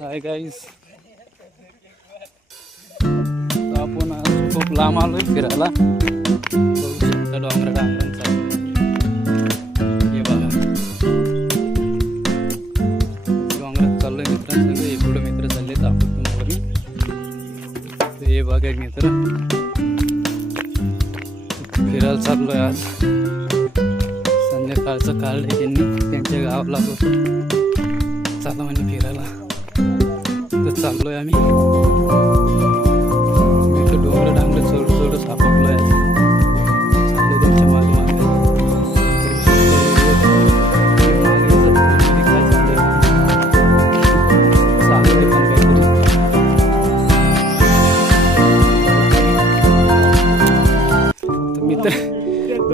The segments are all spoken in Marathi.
हाय गाईस, आपण आज खूप लांब आलोय फिरायला. बघू शकता डोंगरांचा. हे बघा डोंगरात चाललोय मित्रांसंग. हे पुढे मित्र चालले दाखवतो तुम्हाला मी. हे बघा मित्र, फिरायला चाललोय आज. संध्याकाळचं काढलंय त्यांनी त्यांच्या गावाला. चला म्हणजे फिरायला तर चाललोय आम्ही. मी तर डोंगर डांगर चढ सापडलोय. चाललोय त्यांच्या मागे मागे. काय चाललंय चालू पण काहीतरी.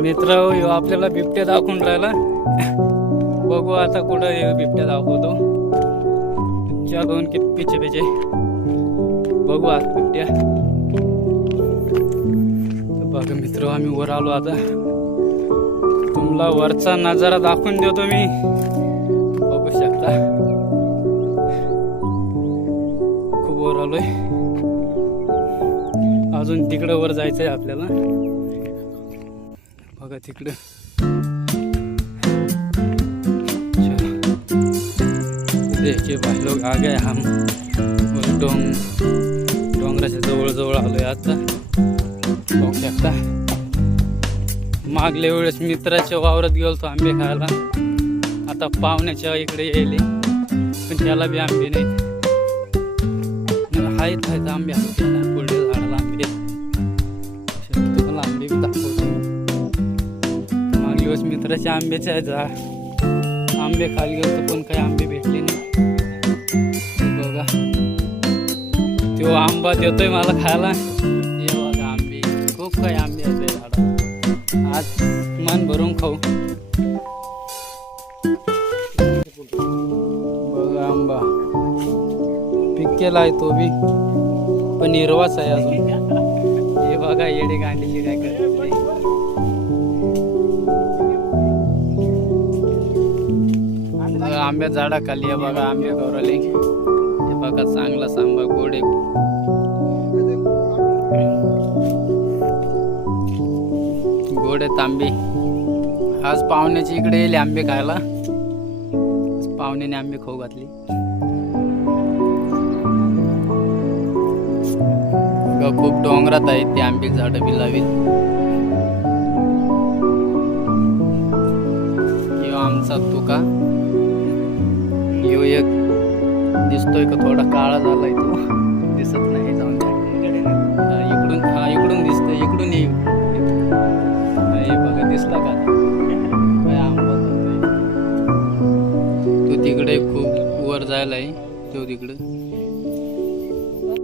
मित्र आपल्याला बिबट्या दाखवून राहिला. बघू आता कुठं बिबट्या दाखवतो. जागून के पीछे पीछे बघू आज बिबट्या. बघा मित्र, आम्ही वर आलो. आता तुम्हाला वरचा नजारा दाखवून देतो मी. बघू शकता खूप वर आलोय. अजून तिकडं वर जायचंय आपल्याला. बघा तिकडं देखिए भाई लोग आ गए. हम डोंगराच्या जवळ आलोय आता. बघू शकता मागल्या वेळेस मित्राच्या वावरात गेलतो आंबे खायला. आता पाहुण्याच्या इकडे यायले पण त्याला बी आंबे नाहीत. आहेत आंबे पुढे झाडाला आंबे. तुम्हाला आंबे बी दाखवतो. मागल्या वेळेस मित्राच्या आंब्याच्या आंबे खायला गेलतो पण काही आंबे भेटले नाही. बघा तो आंबा देतोय मला खायला. हे बघा आंबे, खूप काही आंबे आहेत झाडा. आज मन भरून खाऊ. बघा आंबा पिकेला आहे तो बी पण हिरवाच आहे अजून. हे बघा येडे गांडीचे काय करते. आंब्या झाडा खाली आहे बघा आंबे गौरवले. हे बघा चांगला सांबा गोडे गोडे तांबे. आज पाहुण्याची इकडे येईल आंबे खायला. पाहुण्याने आंबे खाऊ घातली. खूप डोंगरात आहेत ते आंबे झाडं बी लावेल. आमचा तुका यो एक दिसतोय का थोडा काळा झालाय. तो दिसत नाही. जाऊन इकडून दिसतोय. इकडून ये. हे बघा दिसला का काय आंबा तो तिकडे खूप वर जायला आहे. तो तिकडे